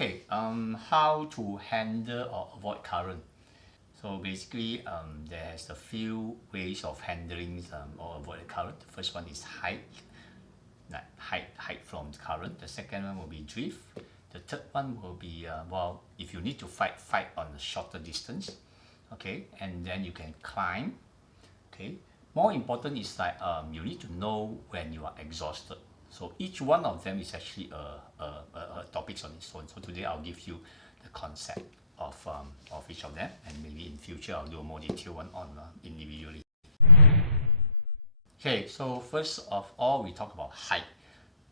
Okay, how to handle or avoid current. So basically, there's a few ways of handling or avoid the current. The first one is hide, like hide from the current. The second one will be drift. The third one will be, well, if you need to fight on a shorter distance, okay, and then you can climb, okay. More important is like you need to know when you are exhausted. So each one of them is actually a topics on its own. So today I'll give you the concept of each of them, and maybe in future I'll do a more detailed one on individually. Okay, so first of all, we talk about height.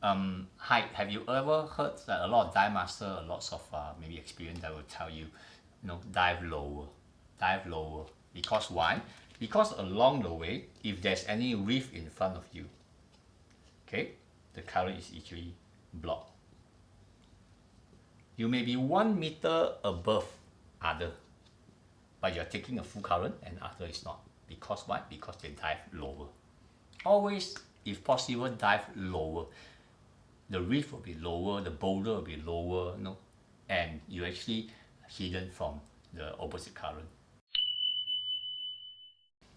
Height. Have you ever heard that a lot of dive master, lots of maybe experience that will tell you, dive lower. Because why? Because along the way, if there's any reef in front of you, okay, the current is actually blocked. You may be 1 meter above other, but you're taking a full current and other is not. Because why? Because they dive lower. Always, if possible, dive lower. The reef will be lower, the boulder will be lower, and you're actually hidden from the opposite current.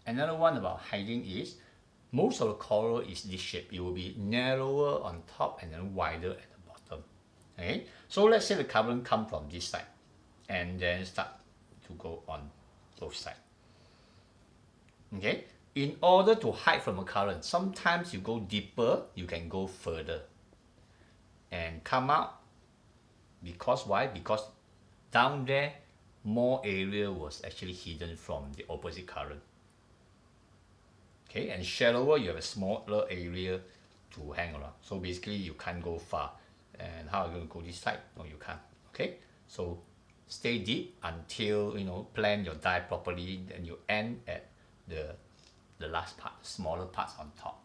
Another one about hiding is, most of the coral is this shape. It will be narrower on top and then wider at the bottom. Okay, so let's say the current come from this side and then start to go on both sides. Okay, in order to hide from a current, sometimes you go deeper, you can go further and come out. Because why? Because down there more area was actually hidden from the opposite current. Okay, and shallower you have a smaller area to hang around. So basically you can't go far. And how are you going to go this side? No, you can't. Okay, so stay deep until plan your dive properly. Then you end at the last part, smaller parts on top.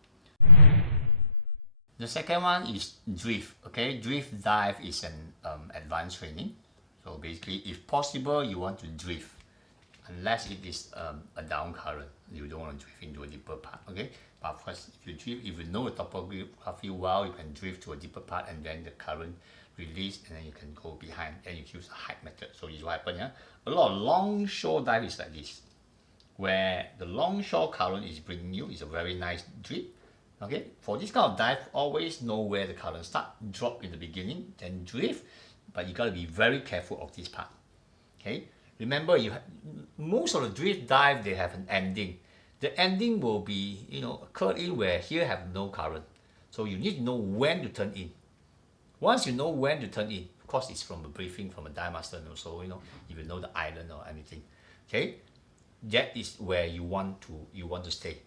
The second one is drift. Okay, drift dive is an advanced training. So basically, if possible, you want to drift, unless it is a down current. You don't want to drift into a deeper part. Okay, but of course, if you drift, if you know the topography well, you can drift to a deeper part, and then the current release, and then you can go behind, and you use a hike method. So this is what happens. Yeah, a lot of longshore dive is like this, where the longshore current is bringing you. Is a very nice drift. Okay, for this kind of dive, always know where the current start. Drop in the beginning, then drift, but you gotta be very careful of this part. Okay, remember most of the drift dive, they have an ending. The ending will be occur in where here have no current. So you need to know when to turn in. Once you know when to turn in, of course it's from a briefing from a dive master, so if you know the island or anything. Okay, that is where you want to stay.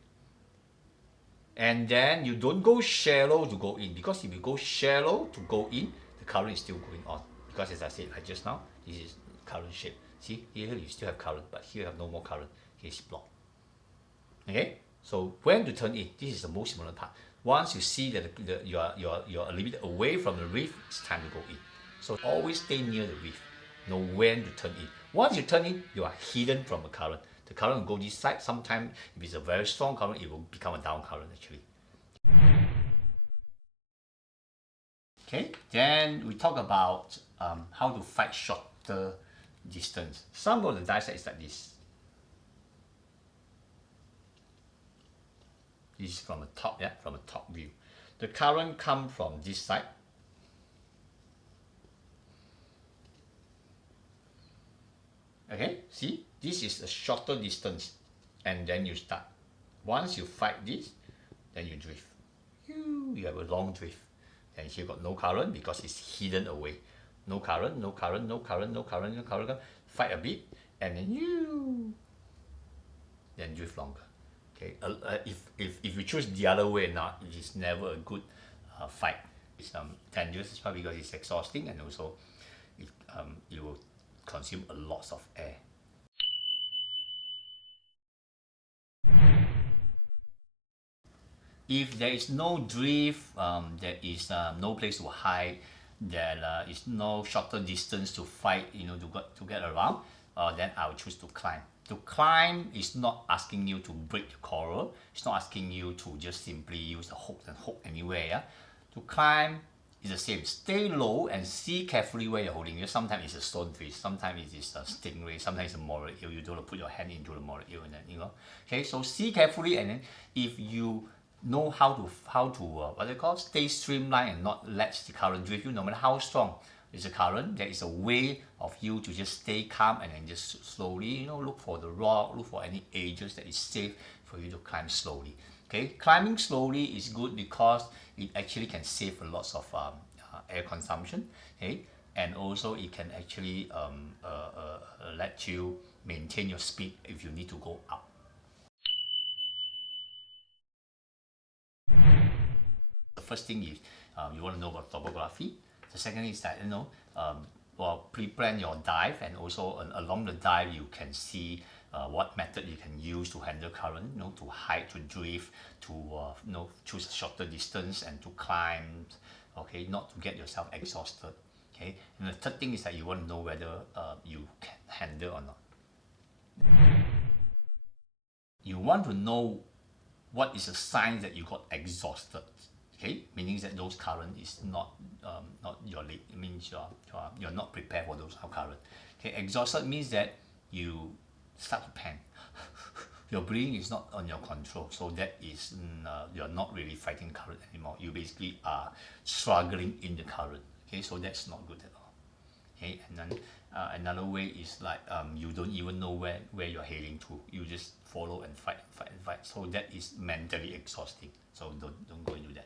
And then you don't go shallow to go in, because if you go shallow to go in, the current is still going on. Because as I said just now, this is current shape. See, here you still have current, but here you have no more current. Here it's blocked. Okay, so when to turn in, this is the most important part. Once you see that you're a little bit away from the reef, it's time to go in. So always stay near the reef. Know when to turn in. Once you turn in, you are hidden from the current. The current will go this side. Sometimes, if it's a very strong current, it will become a down current actually. Okay, then we talk about how to fight shorter distance. Some of the dive sets is like this. This is from the top, from the top view. The current comes from this side. Okay, see, this is a shorter distance, and then you start. Once you fight this, then you drift. You have a long drift. And here got no current because it's hidden away. No current, no current, no current, no current, no current. Fight a bit, and then drift longer. Okay, if you choose the other way now, it is never a good fight. It's dangerous as well because it's exhausting, and also it will consume a lot of air. If there is no drift, there is no place to hide, there is no shorter distance to fight, to get around, then I will choose to climb. To climb is not asking you to break the coral. It's not asking you to just simply use the hook and hook anywhere. Yeah? To climb, it's the same. Stay low and see carefully where you're holding. Sometimes it's a stonefish, sometimes it is a stingray, sometimes it's a moral eel. You don't want to put your hand into the moral eel, and then Okay, so see carefully, and then if you know how to what they call stay streamlined and not let the current drift you, no matter how strong is the current, there is a way of you to just stay calm and then just slowly, look for the rock, look for any edges that is safe for you to climb slowly. Okay, climbing slowly is good because it actually can save a lot of air consumption. Okay, and also it can actually let you maintain your speed if you need to go up. The first thing is you want to know about topography. The second is that pre-plan your dive, and also along the dive you can see what method you can use to handle current, to hide, to drift, to choose a shorter distance and to climb. Okay, not to get yourself exhausted. Okay, and the third thing is that you want to know whether you can handle or not. You want to know what is a sign that you got exhausted. Okay, meaning that those current is not your leg. It means you're not prepared for those current. Okay, exhausted means that you start to panic. Your breathing is not on your control, so that is you're not really fighting current anymore. You basically are struggling in the current. Okay, so that's not good at all. Okay, and then another way is like you don't even know where you're heading to. You just follow and fight and fight and fight. So that is mentally exhausting. So don't go into that.